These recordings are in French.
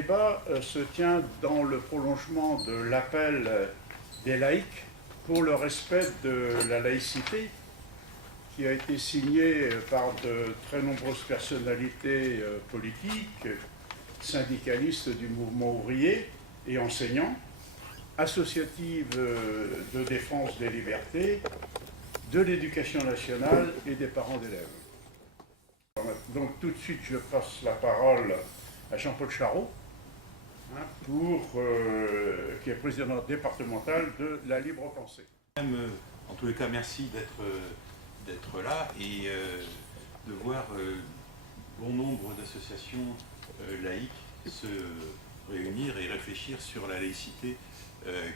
débat se tient dans le prolongement de l'appel des laïcs pour le respect de la laïcité, qui a été signé par de très nombreuses personnalités politiques, syndicalistes du mouvement ouvrier et enseignants, associatives de défense des libertés, de l'éducation nationale et des parents d'élèves. Donc tout de suite, je passe la parole à Jean-Paul Charot, qui est président départemental de la Libre Pensée. En tous les cas, merci d'être là et de voir bon nombre d'associations laïques se réunir et réfléchir sur la laïcité,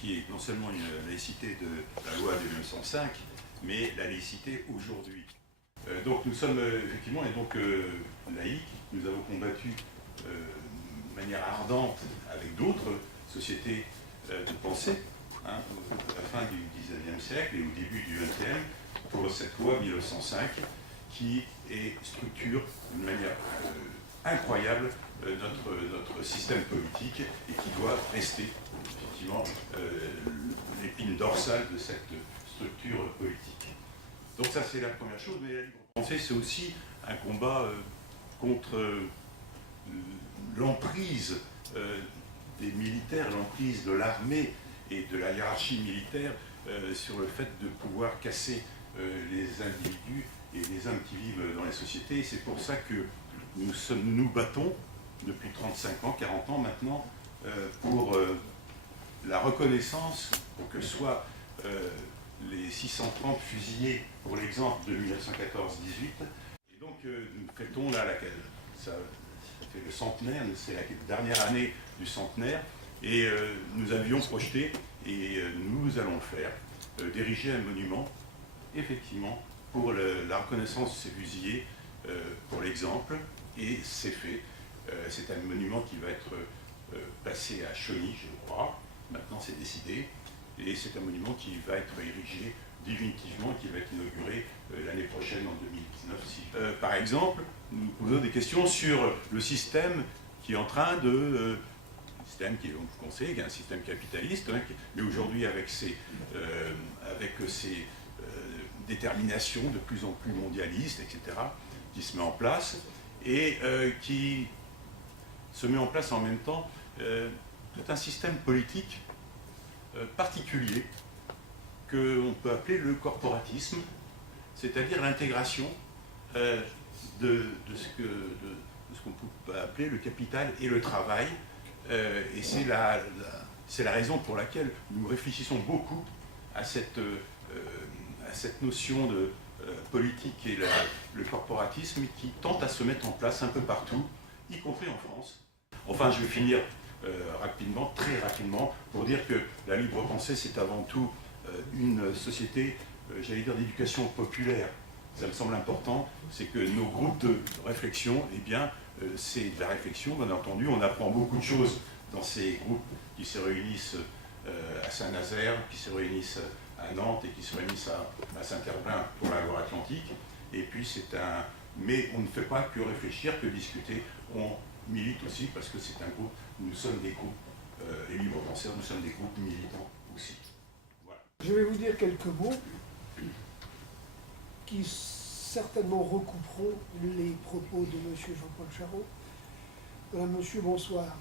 qui est non seulement une laïcité de la loi de 1905, mais la laïcité aujourd'hui. Donc nous sommes effectivement laïcs. Nous avons combattu de manière ardente avec d'autres sociétés de pensée, à la fin du XIXe siècle et au début du XXe, pour cette loi 1905 qui structure d'une manière incroyable notre système politique et qui doit rester effectivement l'épine dorsale de cette structure politique. Donc ça c'est la première chose, mais la libre pensée c'est aussi un combat contre l'emprise des militaires, l'emprise de l'armée et de la hiérarchie militaire sur le fait de pouvoir casser les individus et les hommes qui vivent dans les sociétés. Et c'est pour ça que nous nous battons depuis 35 ans, 40 ans maintenant, pour la reconnaissance, pour que soit les 630 fusillés pour l'exemple de 1914-18. Et donc nous fêtons là ça fait le centenaire, c'est la dernière année du centenaire, et nous avions projeté, et nous allons le faire, d'ériger un monument, effectivement, pour la reconnaissance de ces fusillés, pour l'exemple, et c'est fait. C'est un monument qui va être placé à Chauny, je crois, maintenant c'est décidé, et c'est un monument qui va être érigé définitivement, qui va être inauguré l'année prochaine, en 2019. Par exemple, nous posons des questions sur le système qui est en train de... système qui est, vous conseillez, un système capitaliste, mais aujourd'hui avec ses déterminations de plus en plus mondialistes, etc., qui se met en place, et qui se met en place en même temps tout un système politique particulier qu'on peut appeler le corporatisme, c'est-à-dire l'intégration de ce qu'on peut appeler le capital et le travail. Et c'est la raison pour laquelle nous réfléchissons beaucoup à cette notion de politique et le corporatisme qui tente à se mettre en place un peu partout, y compris en France. Enfin, je vais finir rapidement, très rapidement, pour dire que la libre pensée, c'est avant tout une société, j'allais dire, d'éducation populaire. Ça me semble important, c'est que nos groupes de réflexion, eh bien, c'est de la réflexion, bien entendu. On apprend beaucoup de choses dans ces groupes qui se réunissent à Saint-Nazaire, qui se réunissent à Nantes et qui se réunissent à Saint-Herblain pour la Loire-Atlantique. Et puis mais on ne fait pas que réfléchir, que discuter. On milite aussi parce que c'est un groupe, nous sommes des groupes, les libres penseurs, nous sommes des groupes militants aussi. Voilà. Je vais vous dire quelques mots qui certainement recouperont les propos de M. Jean-Paul Charot. Madame, Monsieur, bonsoir.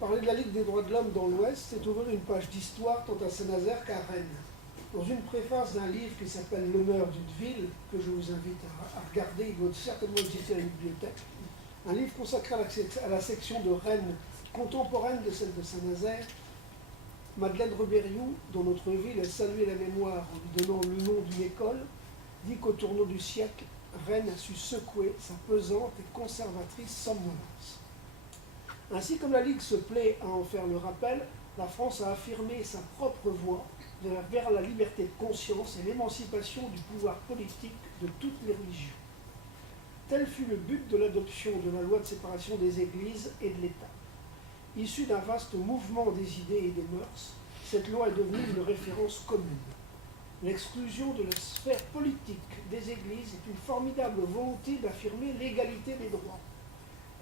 Parler de la Ligue des droits de l'homme dans l'Ouest, c'est ouvrir une page d'histoire tant à Saint-Nazaire qu'à Rennes. Dans une préface d'un livre qui s'appelle L'honneur d'une ville, que je vous invite à regarder, il doit certainement exister à la bibliothèque, un livre consacré à la section de Rennes, contemporaine de celle de Saint-Nazaire, Madeleine Rebériou, dont notre ville a salué la mémoire en lui donnant le nom d'une école, dit qu'au tournant du siècle, Rennes a su secouer sa pesante et conservatrice somnolence. Ainsi comme la Ligue se plaît à en faire le rappel, la France a affirmé sa propre voie vers la liberté de conscience et l'émancipation du pouvoir politique de toutes les religions. Tel fut le but de l'adoption de la loi de séparation des églises et de l'État. Issue d'un vaste mouvement des idées et des mœurs, cette loi est devenue une référence commune. L'exclusion de la sphère politique des églises est une formidable volonté d'affirmer l'égalité des droits.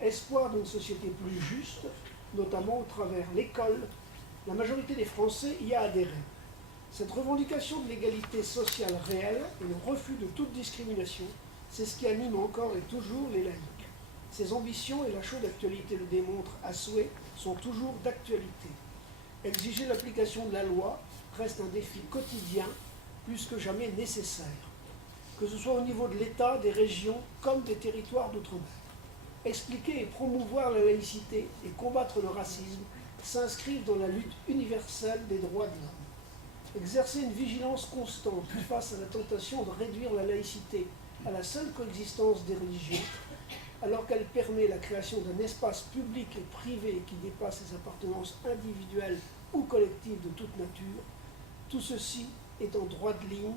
Espoir d'une société plus juste, notamment au travers l'école. La majorité des Français y a adhéré. Cette revendication de l'égalité sociale réelle et le refus de toute discrimination, c'est ce qui anime encore et toujours les laïcs. Ces ambitions, et la chaude actualité le démontre à souhait, sont toujours d'actualité. Exiger l'application de la loi reste un défi quotidien, plus que jamais nécessaire, que ce soit au niveau de l'État, des régions, comme des territoires d'outre-mer. Expliquer et promouvoir la laïcité et combattre le racisme s'inscrivent dans la lutte universelle des droits de l'homme. Exercer une vigilance constante face à la tentation de réduire la laïcité à la seule coexistence des religions, alors qu'elle permet la création d'un espace public et privé qui dépasse les appartenances individuelles ou collectives de toute nature, tout ceci est en droite ligne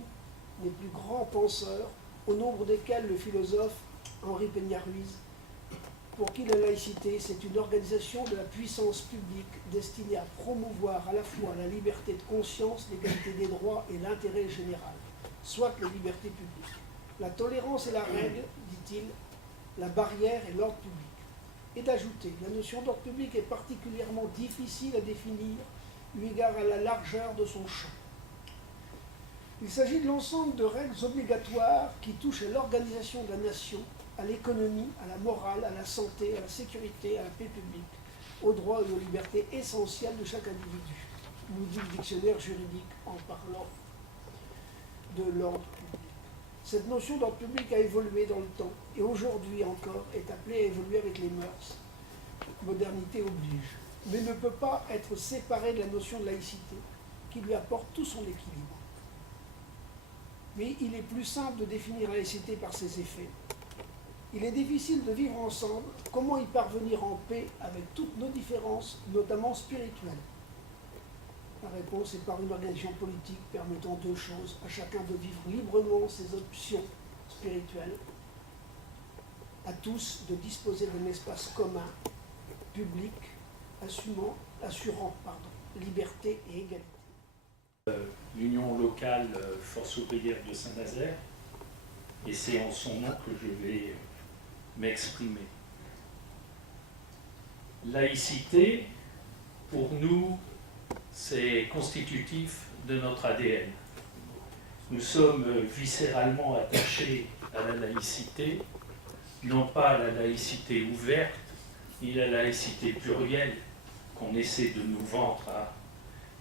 des plus grands penseurs, au nombre desquels le philosophe Henri Peña-Ruiz, pour qui la laïcité, c'est une organisation de la puissance publique destinée à promouvoir à la fois la liberté de conscience, l'égalité des droits et l'intérêt général, soit la liberté publique. La tolérance est la règle, dit-il, la barrière est l'ordre public. Et d'ajouter, la notion d'ordre public est particulièrement difficile à définir, eu égard à la largeur de son champ. Il s'agit de l'ensemble de règles obligatoires qui touchent à l'organisation de la nation, à l'économie, à la morale, à la santé, à la sécurité, à la paix publique, aux droits et aux libertés essentielles de chaque individu, nous dit le dictionnaire juridique en parlant de l'ordre public. Cette notion d'ordre public a évolué dans le temps et aujourd'hui encore est appelée à évoluer avec les mœurs. Modernité oblige, mais ne peut pas être séparée de la notion de laïcité qui lui apporte tout son équilibre. Mais il est plus simple de définir la laïcité par ses effets. Il est difficile de vivre ensemble. Comment y parvenir en paix avec toutes nos différences, notamment spirituelles? La réponse est par une organisation politique permettant deux choses, à chacun de vivre librement ses options spirituelles, à tous de disposer d'un espace commun, public, assurant liberté et égalité. L'union locale Force ouvrière de Saint-Nazaire, et c'est en son nom que je vais m'exprimer. Laïcité, pour nous, c'est constitutif de notre ADN. Nous sommes viscéralement attachés à la laïcité, non pas à la laïcité ouverte, ni la laïcité plurielle qu'on essaie de nous vendre à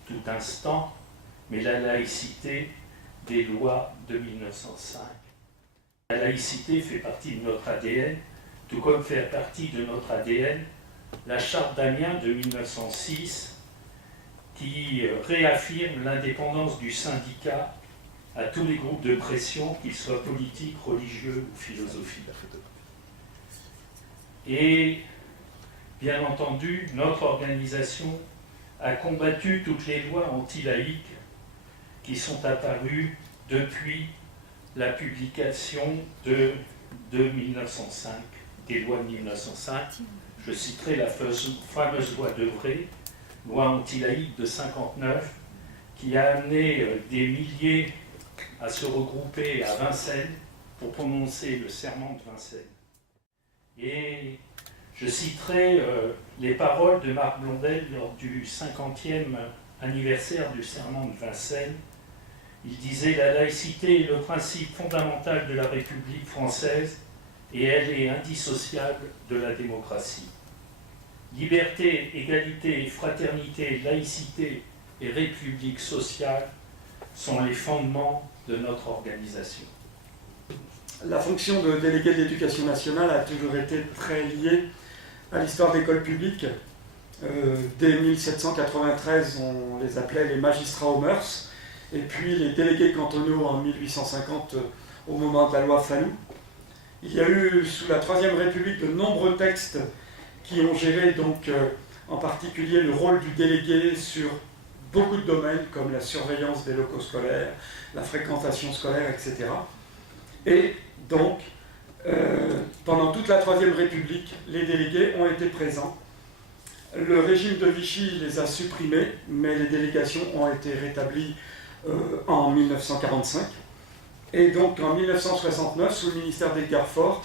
tout instant, mais la laïcité des lois de 1905. La laïcité fait partie de notre ADN, tout comme fait partie de notre ADN la Charte d'Amiens de 1906, qui réaffirme l'indépendance du syndicat à tous les groupes de pression, qu'ils soient politiques, religieux ou philosophiques. Et bien entendu, notre organisation a combattu toutes les lois anti-laïques qui sont apparues depuis la publication de 1905, des lois de 1905. Je citerai la fameuse loi Debré, loi anti-laïque de 1959, qui a amené des milliers à se regrouper à Vincennes pour prononcer le serment de Vincennes. Et je citerai les paroles de Marc Blondel lors du 50e anniversaire du serment de Vincennes. Il disait « La laïcité est le principe fondamental de la République française et elle est indissociable de la démocratie. Liberté, égalité, fraternité, laïcité et république sociale sont les fondements de notre organisation. » La fonction de délégué de l'éducation nationale a toujours été très liée à l'histoire de l'école publique. Dès 1793, on les appelait les magistrats aux mœurs, et puis les délégués cantonaux en 1850 au moment de la loi Fallou. Il y a eu sous la Troisième République de nombreux textes qui ont géré donc en particulier le rôle du délégué sur beaucoup de domaines comme la surveillance des locaux scolaires, la fréquentation scolaire, etc. Et donc, pendant toute la Troisième République, les délégués ont été présents. Le régime de Vichy les a supprimés, mais les délégations ont été rétablies en 1945. Et donc en 1969, sous le ministère d'Edgar Faure,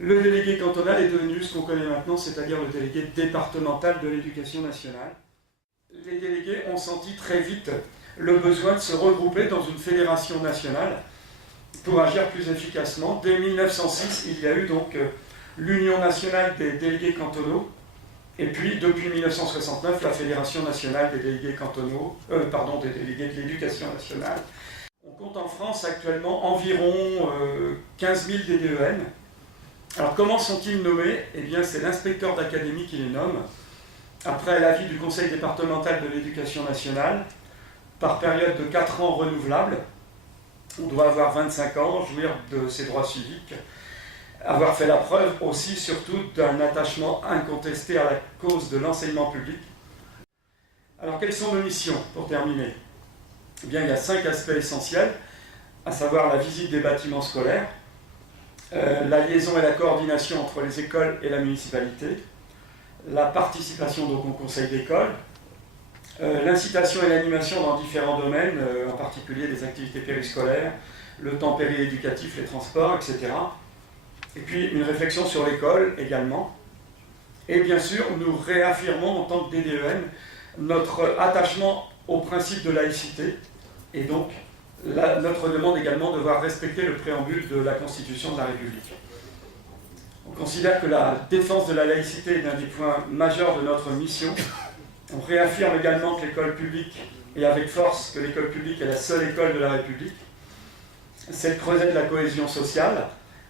Le délégué cantonal est devenu ce qu'on connaît maintenant, c'est-à-dire le délégué départemental de l'éducation nationale. Les délégués ont senti très vite le besoin de se regrouper dans une fédération nationale pour agir plus efficacement. Dès 1906, il y a eu donc l'Union nationale des délégués cantonaux, et puis depuis 1969, la Fédération nationale des délégués cantonaux, des délégués de l'éducation nationale. On compte en France actuellement environ 15 000 DDEN. Alors comment sont-ils nommés? Eh bien c'est l'inspecteur d'académie qui les nomme, après l'avis du Conseil départemental de l'éducation nationale, par période de 4 ans renouvelable. On doit avoir 25 ans, jouir de ses droits civiques, avoir fait la preuve aussi, surtout, d'un attachement incontesté à la cause de l'enseignement public. Alors, quelles sont nos missions, pour terminer? Eh bien, il y a 5 aspects essentiels, à savoir la visite des bâtiments scolaires, la liaison et la coordination entre les écoles et la municipalité, la participation donc au conseil d'école, l'incitation et l'animation dans différents domaines, en particulier des activités périscolaires, le temps périéducatif, les transports, etc. Et puis une réflexion sur l'école également. Et bien sûr, nous réaffirmons en tant que DDEN notre attachement au principe de laïcité et donc notre demande également de voir respecter le préambule de la Constitution de la République. On considère que la défense de la laïcité est un des points majeurs de notre mission. On réaffirme également que l'école publique, et avec force que l'école publique est la seule école de la République, c'est le creuset de la cohésion sociale,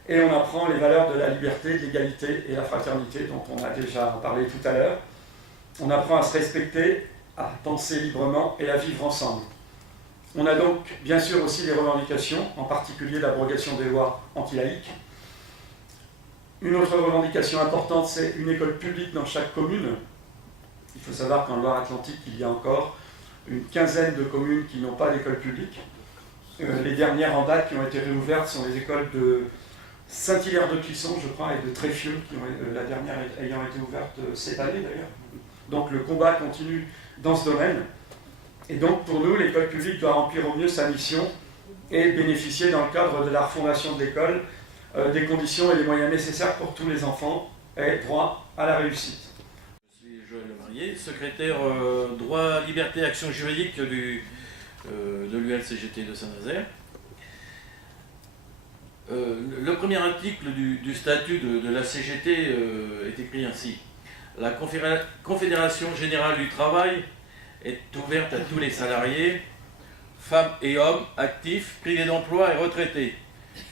et on apprend les valeurs de la liberté, de l'égalité et la fraternité, dont on a déjà parlé tout à l'heure. On apprend à se respecter, à penser librement et à vivre ensemble. On a donc bien sûr aussi des revendications, en particulier l'abrogation des lois anti-laïques. Une autre revendication importante, c'est une école publique dans chaque commune. Il faut savoir qu'en Loire-Atlantique, il y a encore une quinzaine de communes qui n'ont pas d'école publique. Les dernières en date qui ont été réouvertes sont les écoles de Saint-Hilaire-de-Clisson, je crois, et de Tréfieux, la dernière ayant été ouverte cette année d'ailleurs. Donc le combat continue dans ce domaine. Et donc pour nous, l'école publique doit remplir au mieux sa mission et bénéficier dans le cadre de la refondation de l'école des conditions et des moyens nécessaires pour que tous les enfants aient droit à la réussite. Je suis Joël Lemarié, secrétaire droit, liberté, action juridique de l'ULCGT de Saint-Nazaire. Le premier article du statut de la CGT est écrit ainsi. La Confédération Générale du Travail est ouverte à tous les salariés, femmes et hommes, actifs, privés d'emploi et retraités,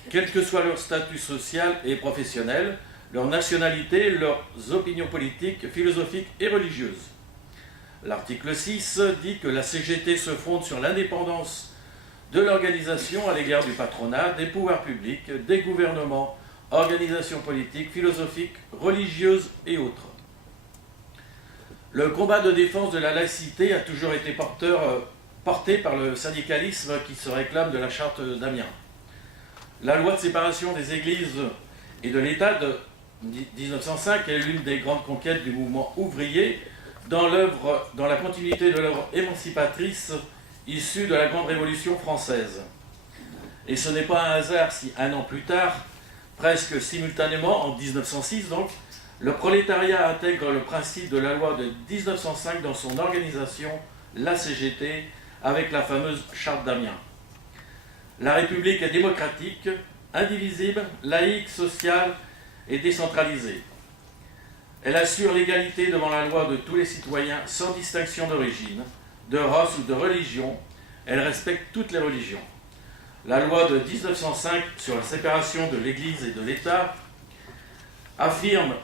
quel que soit leur statut social et professionnel, leur nationalité, leurs opinions politiques, philosophiques et religieuses. L'article 6 dit que la CGT se fonde sur l'indépendance de l'organisation à l'égard du patronat, des pouvoirs publics, des gouvernements, organisations politiques, philosophiques, religieuses et autres. Le combat de défense de la laïcité a toujours été porté par le syndicalisme qui se réclame de la charte d'Amiens. La loi de séparation des églises et de l'État de 1905 est l'une des grandes conquêtes du mouvement ouvrier dans la continuité de l'œuvre émancipatrice issue de la Grande Révolution française. Et ce n'est pas un hasard si, un an plus tard, presque simultanément, en 1906 donc, le prolétariat intègre le principe de la loi de 1905 dans son organisation, la CGT, avec la fameuse charte d'Amiens. La République est démocratique, indivisible, laïque, sociale et décentralisée. Elle assure l'égalité devant la loi de tous les citoyens sans distinction d'origine, de race ou de religion. Elle respecte toutes les religions. La loi de 1905 sur la séparation de l'Église et de l'État affirme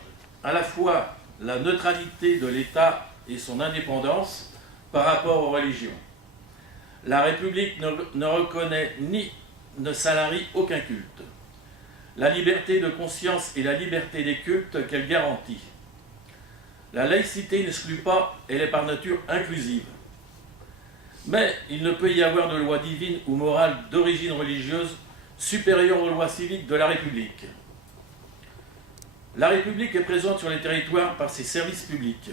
à la fois la neutralité de l'État et son indépendance par rapport aux religions. La République ne reconnaît ni ne salarie aucun culte. La liberté de conscience et la liberté des cultes qu'elle garantit. La laïcité n'exclut pas, elle est par nature inclusive. Mais il ne peut y avoir de loi divine ou morale d'origine religieuse supérieure aux lois civiques de la République. La République est présente sur les territoires par ses services publics.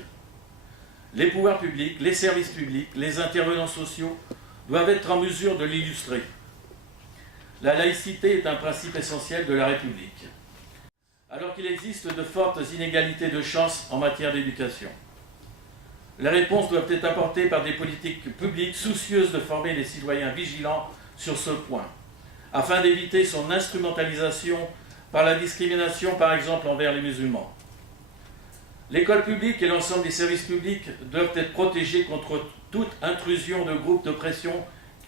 Les pouvoirs publics, les services publics, les intervenants sociaux doivent être en mesure de l'illustrer. La laïcité est un principe essentiel de la République. alors qu'il existe de fortes inégalités de chance en matière d'éducation. Les réponses doivent être apportées par des politiques publiques soucieuses de former les citoyens vigilants sur ce point, afin d'éviter son instrumentalisation par la discrimination, par exemple, envers les musulmans. L'école publique et l'ensemble des services publics doivent être protégés contre toute intrusion de groupes de pression,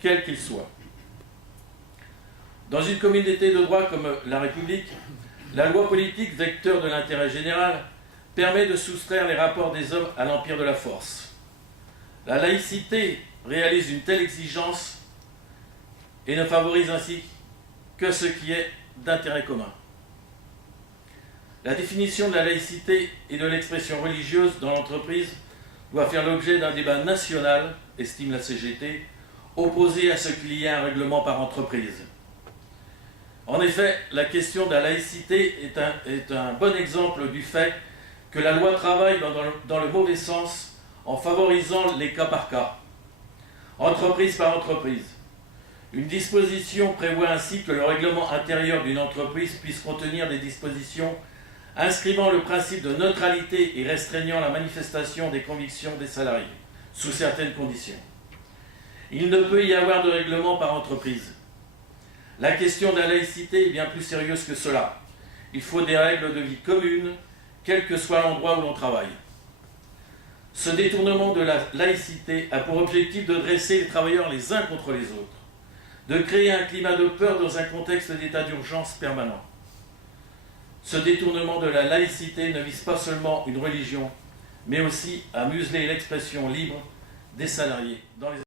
quels qu'ils soient. Dans une communauté de droit comme la République, la loi politique, vecteur de l'intérêt général, permet de soustraire les rapports des hommes à l'empire de la force. La laïcité réalise une telle exigence et ne favorise ainsi que ce qui est d'intérêt commun. La définition de la laïcité et de l'expression religieuse dans l'entreprise doit faire l'objet d'un débat national, estime la CGT, opposé à ce qu'il y ait un règlement par entreprise. En effet, la question de la laïcité est un bon exemple du fait que la loi travaille dans le mauvais sens en favorisant les cas par cas, entreprise par entreprise. Une disposition prévoit ainsi que le règlement intérieur d'une entreprise puisse contenir des dispositions inscrivant le principe de neutralité et restreignant la manifestation des convictions des salariés, sous certaines conditions. Il ne peut y avoir de règlement par entreprise. La question de la laïcité est bien plus sérieuse que cela. Il faut des règles de vie communes, quel que soit l'endroit où l'on travaille. Ce détournement de la laïcité a pour objectif de dresser les travailleurs les uns contre les autres, de créer un climat de peur dans un contexte d'état d'urgence permanent. Ce détournement de la laïcité ne vise pas seulement une religion, mais aussi à museler l'expression libre des salariés dans les